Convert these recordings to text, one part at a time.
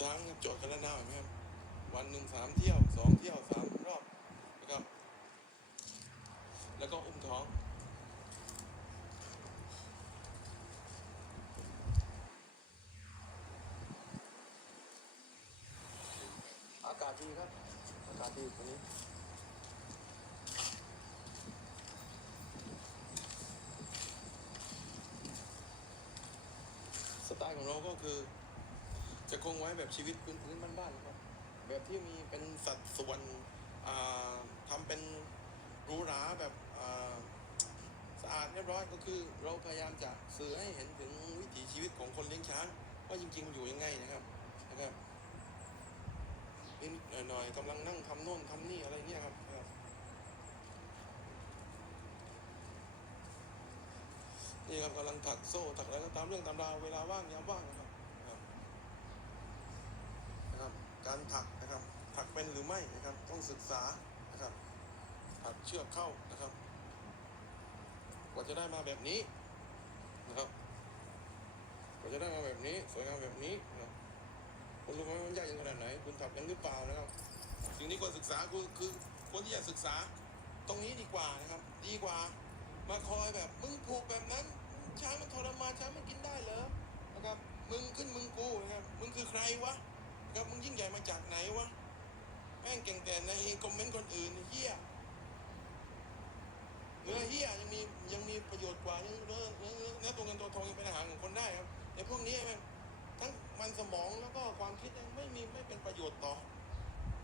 ช้างครับจอดกันแล้วนาเห็นไหมครับวันหนึ่งสามเที่ยวสองเที่ยวสามรอบนะครับ แล้วก็อุ้มท้อง อากาศดีครับ อากาศดีตรงนี้สไตล์ของเราก็คือ จะคงไว้แบบชีวิตพื้นๆบ้านๆนะครับ แบบที่มีเป็นสัดส่วนอ่าทำเป็นหรูหราแบบสะอาดเรียบร้อยก็คือ เราพยายามจะสื่อให้เห็นถึงวิถีชีวิตของคนเลี้ยงช้างว่าจริง ๆ อยู่ยังไงนะครับนะครับนิดหน่อยๆกำลังนั่งทำโน่นทำนี่อะไรเงี้ยครับนะครับนี่ครับกำลังถักโซ่ถักอะไรก็ตามเรื่องตามราวเวลาว่างยามว่างนะครับนะครับ การถักนะครับ ถักเป็นหรือไม่นะครับ ต้องศึกษานะครับ ถักเชือกเข้านะครับ กว่าจะได้มาแบบนี้นะครับกว่าจะได้มาแบบนี้ สวยงามแบบนี้นะครับคุณรู้ไหมว่ามันยากยังขนาดไหน คุณถักเป็นหรือเปล่านะครับ สิ่งนี้ควรศึกษาคือคือคนที่จะศึกษาตรงนี้ดีกว่านะครับ ดีกว่า มาคอยแบบมึงผูกแบบนั้นช้างมันทรมานช้างมันกินได้เหรอนะครับ มึงขึ้นมึงกูนะครับ มึงคือใครวะ ครับมึงยิ่งใหญ่มาจากไหนวะแม่งเก่งแต่ในคอมเมนต์คนอื่นเฮียเนื้อเฮียยังมียังมีประโยชน์กว่ายังเนื้อเนื้อเนื้อตัวเงินตัวทองยังเป็นอาหารของคนได้ครับในพวกนี้แม่งทั้งมันสมองแล้วก็ความคิดยังไม่มีไม่เป็นประโยชน์ต่อ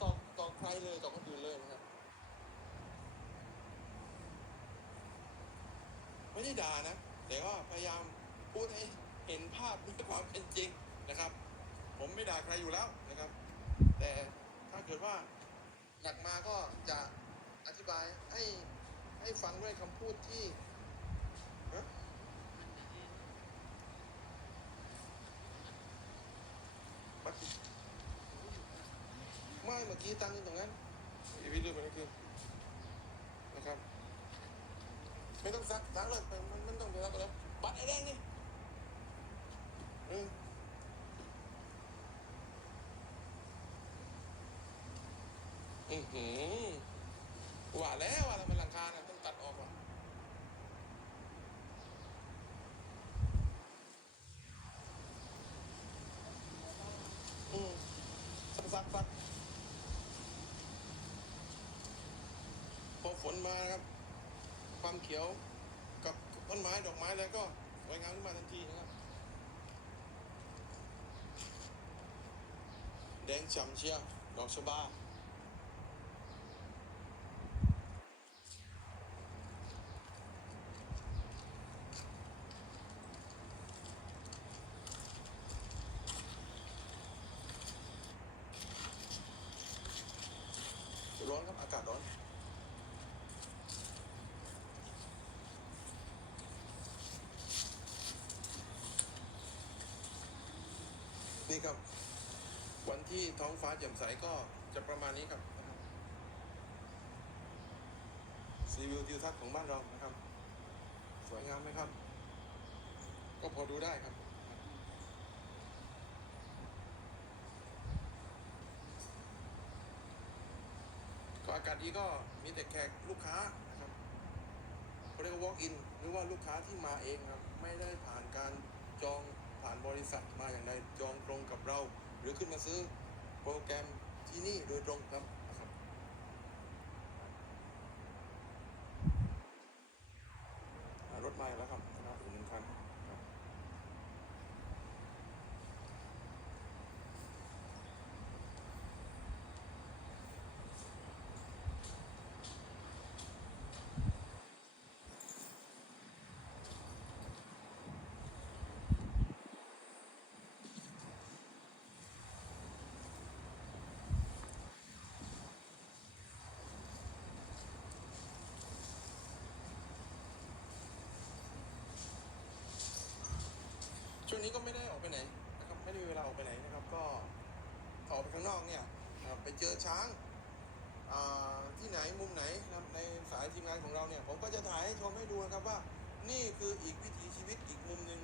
ต่อต่อใครเลยต่อคนอื่นเลยนะครับไม่ได้ด่านะ แต่ว่าพยายามพูดให้เห็นภาพด้วยความเป็นจริงนะครับ ผมไม่ด่าใครอยู่แล้วนะครับ แต่ถ้าเกิดว่าหนักมาก็จะอธิบายให้ให้ฟังด้วยคำพูดที่ฮะไม่เมื่อกี้ตั้งตรงนั้นอีวิดีโอมันคือนะครับ ไม่ต้องซักซักเลยมันมันต้องไปซักแล้ว ปัดไอ้แดงนี่อืม อือหือว่าแล้วว่าเราเป็นหลังคาน่ะต้องตัดออกว่ะอืมซักซักซักพอฝนมาครับ ความเขียวกับต้นไม้ดอกไม้แล้วก็สวยงามขึ้นมาทันทีนะครับ แดงฉ่ำเชียวดอกชบาร้อนครับ อากาศร้อน นี่ครับ วันที่ท้องฟ้าแจ่มใสก็จะประมาณนี้ครับซีวิวทิวทัศน์ของบ้านเรานะครับ สวยงามไหมครับ ก็พอดูได้ครับ ก็อากาศดีก็มีแต่แขกลูกค้านะครับเขาเรียกว่า walk in หรือว่าลูกค้าที่มาเองครับ ไม่ได้ผ่านการจอง ผ่านบริษัทมาอย่างใดจองตรงกับเรา หรือขึ้นมาซื้อโปรแกรมที่นี่โดยตรงครับรถมาแล้วครับนะครับอีกหนึ่งคันครับ ช่วงนี้ก็ไม่ได้ออกไปไหนนะครับไม่ได้มีเวลาออกไปไหนนะครับ ก็ออกไปข้างนอกเนี่ยนะครับไปเจอช้างที่ไหนมุมไหนนะครับในสายทีมงานของเราเนี่ย ผมก็จะถ่ายให้ชมให้ดูนะครับว่า นี่คืออีกวิถีชีวิตอีกมุมหนึ่ง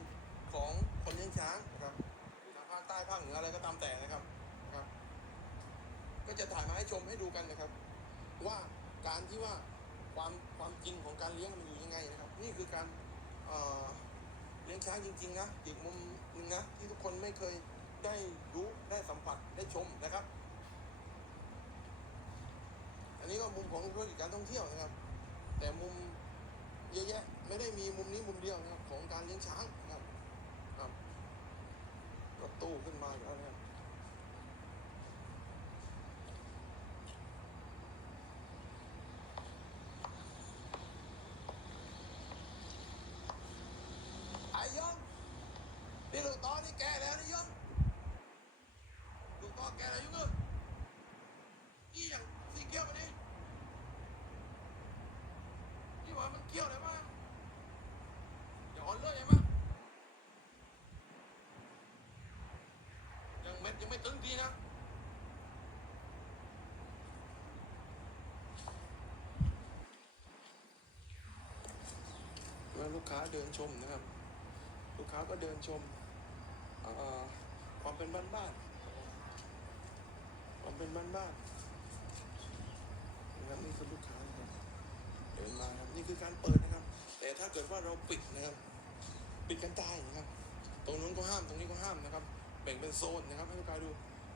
ของคนเลี้ยงช้างนะครับทางภาคใต้ภาคเหนืออะไรก็ตามแต่นะครับก็จะถ่ายมาให้ชมให้ดูกันนะครับ ว่าการที่ว่าความความจริงของการเลี้ยงมันอยู่ยังไงนะครับ นี่คือการเอ่อ เลี้ยงช้างจริง ๆ นะ อีกมุมหนึงนะ ที่ทุกคนไม่เคยได้รู้ได้สัมผัสได้ชมนะครับ อันนี้ก็มุมของธุรกิจการท่องเที่ยวนะครับ แต่มุมเยอะแยะไม่ได้มีมุมนี้มุมเดียวนะครับของการเลี้ยงช้างนะครับครับรถตู้ขึ้นมาอยู่แล้วนะครับ ไอ้ยง นี่ลูกตอนนี่แกแล้วนี่ยงลูกตอนแกอะไรยุ่งเอ้ยนี่อย่างสีเกี้ยวมาดินี่ว่ามันเกี้ยวอะไรมาอย่าอ่อนเลยใช่ไหมยังเม็ดยังไม่ตึงทีนะลูกค้าเดินชมนะครับ ลูกค้าก็เดินชม ความเป็นบ้านๆความเป็นบ้านๆนะครับนี่คือลูกค้านะครับเดินมาครับนี่คือการเปิดนะครับ แต่ถ้าเกิดว่าเราปิดนะครับ ปิดกันตายนะครับ ตรงนู้นก็ห้ามตรงนี้ก็ห้ามนะครับแบ่งเป็นโซนนะครับให้ลูกค้าดู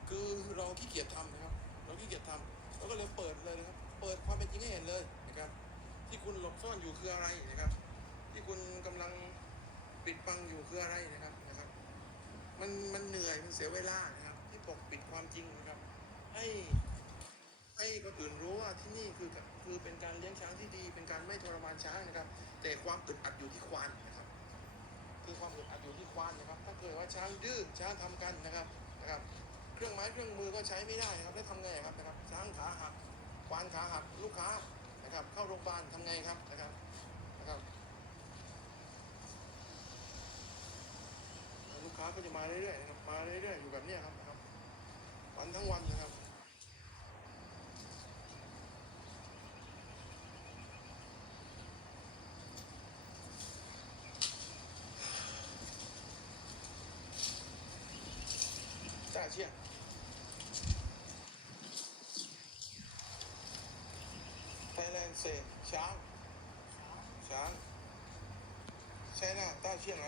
คือเราขี้เกียจทำนะครับ เราขี้เกียจทำเราก็เลยเปิดเลยนะครับ เปิดความเป็นจริงให้เห็นเลยนะครับ ที่คุณหลบซ่อนอยู่คืออะไรนะครับ ที่คุณกำลังปิดบังอยู่คืออะไรนะครับ มันมันเหนื่อยมันเสียเวลานะครับ ที่ปกปิดความจริงนะครับ ให้ให้คนอื่นรู้ว่าที่นี่คือคือเป็นการเลี้ยงช้างที่ดี เป็นการไม่ทรมานช้างนะครับ แต่ความอึดอัดอยู่ที่ควานนะครับ คือความอึดอัดอยู่ที่ควานนะครับ ถ้าเกิดว่าช้างดื้อช้างทำกันนะครับนะครับ เครื่องไม้เครื่องมือก็ใช้ไม่ได้นะครับแล้วทำไงครับนะครับ ช้างขาหักควานขาหักลูกค้านะครับ เข้าโรงพยาบาลทำไงครับนะครับ ลูกค้าก็จะมาเรื่อยๆนะครับ มาเรื่อยๆอยู่แบบนี้ครับนะครับ วันทั้งวันนะครับจ่าเชี่ยไทยแลนด์เซช้างช้างใช่หน้าต้าเชี่ยงไหม